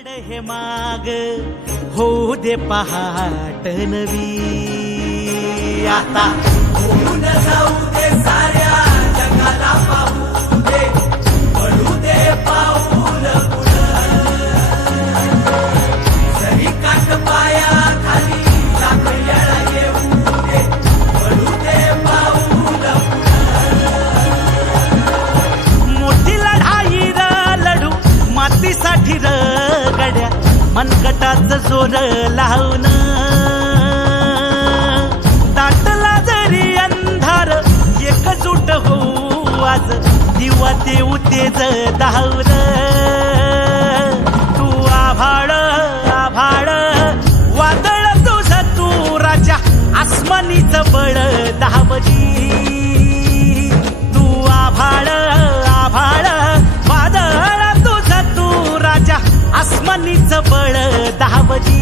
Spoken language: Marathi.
आड हे माग होऊ दे पहाट नवी आता होऊन जाऊ दे साऱ्या जगाला पाहू दे पडू दे पाऊल जरी काट पाया खाली लाकड्याला येऊ दे पडू दे पाऊल मोठी लढाई र लढू मातीसाठी र गड्या मनगटाच जोर लावून दाटला जरी अंधार एकजूट होऊ आज दिवा देऊ तेज दावर तू आभाळ आभाळ वादळ तुझ तू राजा आसमानीच बळ दावली तू आभाळ आभाळ वादळ तुझ तू राजा आसमानीच बळ दावली